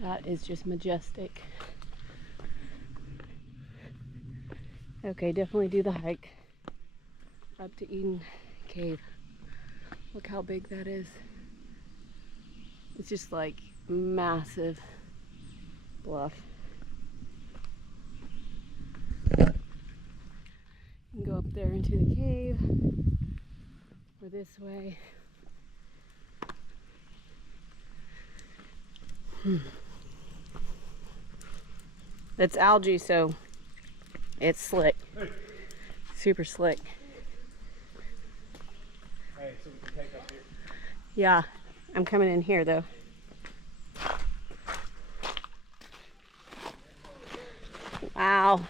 That is just majestic. Okay, definitely do the hike up to Eden Cave. Look how big that is. It's just like massive bluff. You can go up there into the cave or this way. It's algae, so it's slick. Super slick. Hey, so we can take up here. Yeah, I'm coming in here though. Wow,